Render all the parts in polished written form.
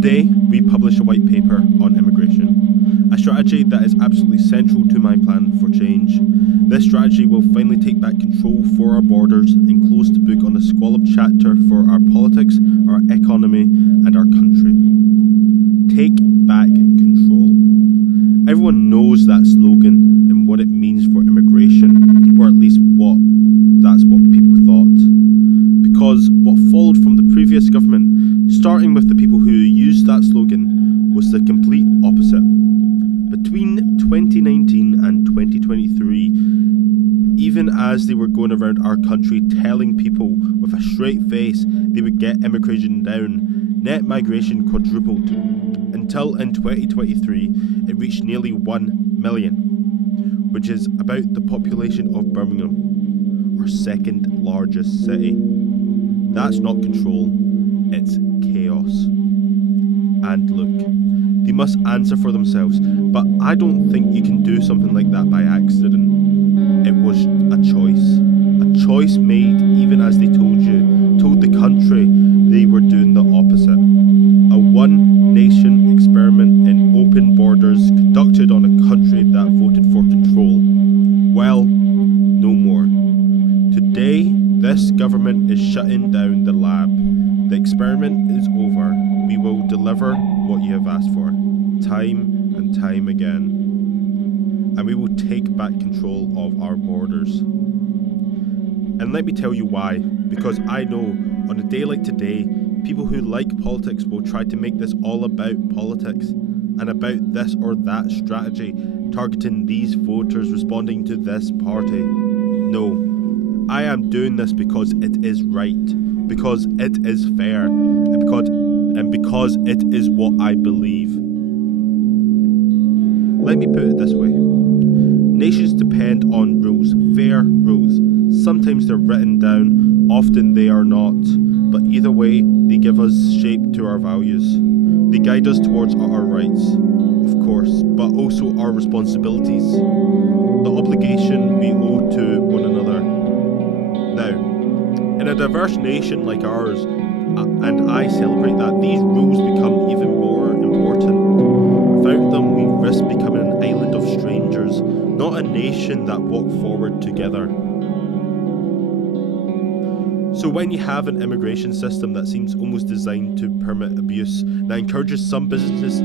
Today, we publish a white paper on immigration, a strategy that is absolutely central to my plan for change. This strategy will finally take back control for our borders and close the book on the squalid chapter for our politics, our economy, and our country. Take back control. Everyone knows that slogan and what it means for immigration, or at least that's what people thought. Because what followed from the previous government, starting with the people who used that slogan, was the complete opposite. Between 2019 and 2023, even as they were going around our country telling people with a straight face they would get immigration down, net migration quadrupled, until in 2023 it reached nearly 1 million, which is about the population of Birmingham, our second largest city. That's not control, it's chaos. And look, they must answer for themselves, but I don't think you can do something like that by accident. It was a choice made even as they told the country they were doing the opposite. A one-nation experiment in open borders conducted on a country that voted for control. Well, no more. Today, this government is shutting down the lab. The experiment is over. We will deliver what you have asked for, time and time again. And we will take back control of our borders. And let me tell you why. Because I know, on a day like today, people who like politics will try to make this all about politics, and about this or that strategy, targeting these voters responding to this party. No. I am doing this because it is right, because it is fair, and because it is what I believe. Let me put it this way. Nations depend on rules, fair rules. Sometimes they're written down, often they are not, but either way, they give us shape to our values. They guide us towards our rights, of course, but also our responsibilities, the obligation we owe to one another. Now, in a diverse nation like ours, and I celebrate that, these rules become even more important. Without them, we risk becoming an island of strangers, not a nation that walk forward together. So when you have an immigration system that seems almost designed to permit abuse, that encourages some businesses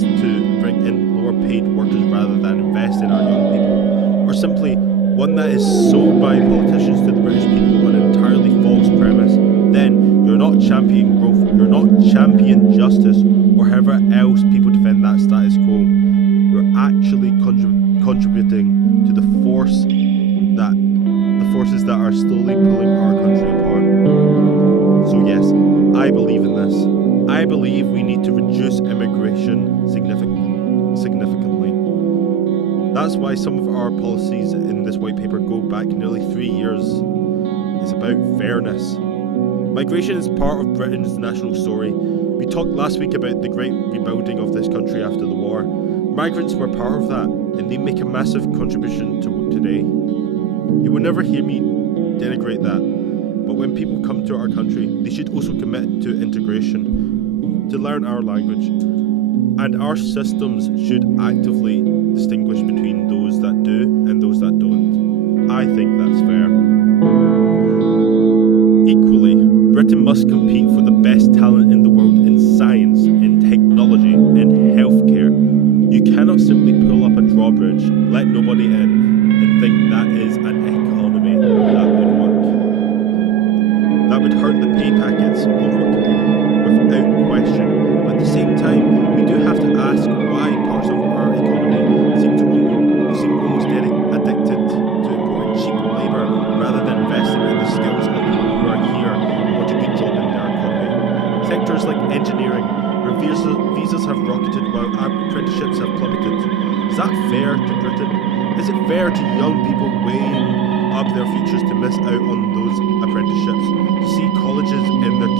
to bring in lower paid workers rather than invest in our young people, or simply one that is sold by politicians to the British people on an entirely false premise, then you're not championing growth, you're not championing justice, or however else people defend that status quo. You're actually contributing to the forces that are slowly pulling our country apart. So yes, I believe in this. I believe we need to reduce immigration significantly. That's why some of our policies in this white paper go back nearly 3 years. It's about fairness. Migration is part of Britain's national story. We talked last week about the great rebuilding of this country after the war. Migrants were part of that, and they make a massive contribution to today. You will never hear me denigrate that, but when people come to our country, they should also commit to integration, to learn our language, and our systems should actively distinguish between those that do and those that don't. I think that's fair. Equally, Britain must compete for the best talent in the world in science, in technology, in healthcare. You cannot simply pull up a drawbridge, let nobody in, and think that is an economy that would work. That would hurt the pay packets of working people, without question. But at the same time, we do have to ask why parts of our economy seem almost addicted to importing cheap labour rather than investing in the skills of people who are here and want a good job in their economy. Sectors like engineering, where visas have rocketed while apprenticeships have plummeted. Is that fair to Britain? Is it fair to young people weighing up their futures to miss out on those apprenticeships, to see colleges in their